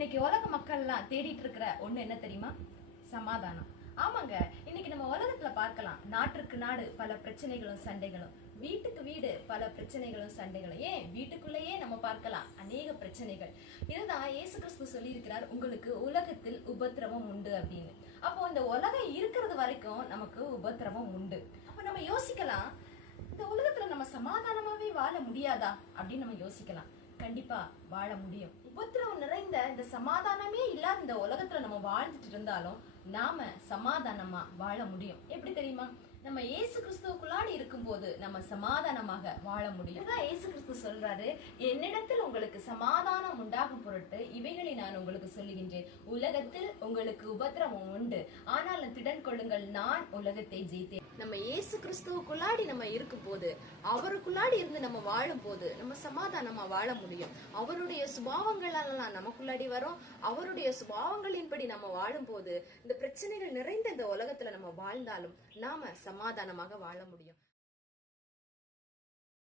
இன்னைக்கு உலக மக்கள்லாம் தேடிட்டு இருக்கிற ஒண்ணு என்ன தெரியுமா? சமாதானம். ஆமாங்க இன்னைக்கு நம்ம உலகத்துல பார்க்கலாம். நாட்டுக்கு நாடு பல பிரச்சனைகளும் சண்டைகளும். வீட்டுக்கு வீடு பல பிரச்சனைகளும் சண்டைகளும். ஏன்? வீட்டுக்குள்ளேயே நம்ம பார்க்கலாம் அநேக பிரச்சனைகள். இதுதான் இயேசு கிறிஸ்து சொல்லியிருக்கிறார் உங்களுக்கு உலகத்தில் உபத்திரவம் உண்டு அப்படின்னு. அப்போ இந்த உலகம் இருக்கிறது வரைக்கும் நமக்கு உபத்திரவம் உண்டு. அப்போ நம்ம யோசிக்கலாம் இந்த உலகத்துல நம்ம சமாதானமாவே வாழ முடியாதா அப்படின்னு நம்ம யோசிக்கலாம். கண்டிப்பா வாழ முடியும். உபத்திரவம் நிறைந்த இந்த சமாதானமே இல்லாத இந்த உலகத்துல நம்ம வாழ்ந்துட்டு இருந்தாலும் நாம சமாதானமா வாழ முடியும். எப்படி தெரியுமா? நம்ம ஏசு கிறிஸ்துவுக்குள்ளாடி இருக்கும்போது நம்ம சமாதானமாக வாழ முடியும். ஏசு இயேசு கிறிஸ்து சொல்றாரு என்னிடத்தில் உங்களுக்கு சமாதானம் உண்டாகும் பொருட்டு இவைகளை நான் உங்களுக்கு சொல்லுகின்றேன். உலகத்தில் உங்களுக்கு உபத்திரவம் உண்டு. ஆனால் திடன் கொள்ளுங்கள் நான் உலகத்தை ஜெயித்தேன். நம்ம ஏசு கிறிஸ்துவுக்குள்ளாடி நம்ம இருக்கும் போது அவருக்குள்ளாடி இருந்து நம்ம வாழும் போது நம்ம சமாதானமா வாழ முடியும். அவருடைய சுபாவங்கள் எல்லாம் நமக்குள்ளாடி வரும். அவருடைய சுபாவங்களின்படி நம்ம வாழும் போது இந்த பிரச்சனைகள் நிறைந்த இந்த உலகத்துல நம்ம வாழ்ந்தாலும் நாம சமாதானமாக வாழ முடியும்.